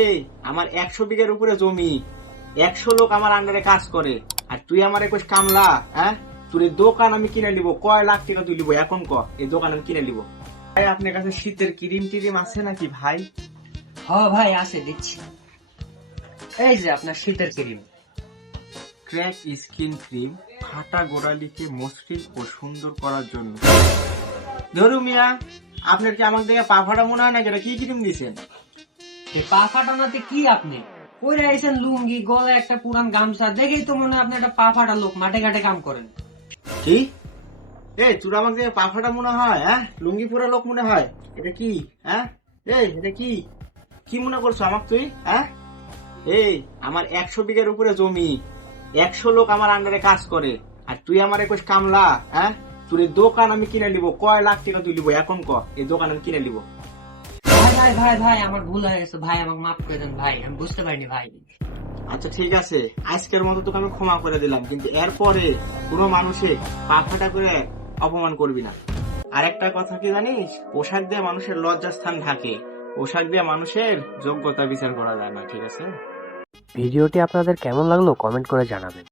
এই আমার 100 বিঘের উপরে জমি, 100 লোক আমার আন্ডারে কাজ করে, আর তুই আমার একুশ কামলা। হ্যাঁ, তোর এই দোকান আমি কিনে নিব, কয় লাখ টাকা তুই নিব এখন ক? এই দোকান আমি কিনে নিব। ভাই আপনার কাছে শীতের ক্রিম টিরিম আছে নাকি ভাই? ভাই আছে, দিচ্ছি। এই যে আপনার শীতের ক্রিম। ক্র্যাক স্কিন ক্রিম, ফাটা গোড়ালিকে মসৃণ ও সুন্দর করার জন্য। ধরু মিয়া, আপনার কি আমার দিকে পা ফাটা মনে হয় না? এটা কি ক্রিম দিছেন? পা ফাটানোতে কি আপনি পরে আইছেন লুঙ্গি, গলায় একটা পুরান গামছা, দেখেই তো মনে হয় আপনি একটা পা ফাটা লোক, মাঠে ঘাটে কাম করেন। কি? এই তোর আমার দিকে পা ফাটা মনে হয়? হ্যাঁ, লুঙ্গি পুরা লোক মনে হয়? এটা কি? হ্যাঁ, এই এটা কি কি মনে করছো আমাকে তুই? হ্যাঁ, এই আমার 100 বিঘের উপরে জমি, 100 লোক আমার আন্ডারে কাজ করে, আর তুই আমার একুশ কামলা। হ্যাঁ, তোর এই দোকান আমি কিনে নিব, কয় লাখ টাকা তুই নিব এখন ক? এই দোকান আমি কিনে নিব। ভাই আমার ভুল হয়ে গেছে ভাই, আমাকে মাফ করে দেন ভাই, আমি বুঝতে পারিনি ভাই। আচ্ছা ঠিক আছে, আজকের মতো তোকে আমি ক্ষমা করে দিলাম, কিন্তু এরপরে কোনো মানুষে পা ফাটা করে অপমান করবি না। আর একটা কথা কি জানিস, পোশাক দিয়ে মানুষের লজ্জাস্থান ঢাকে, পোশাক দিয়ে মানুষের যোগ্যতা বিচার করা যায় না, ঠিক আছে? ভিডিওটি আপনাদের কেমন লাগলো কমেন্ট করে জানাবেন।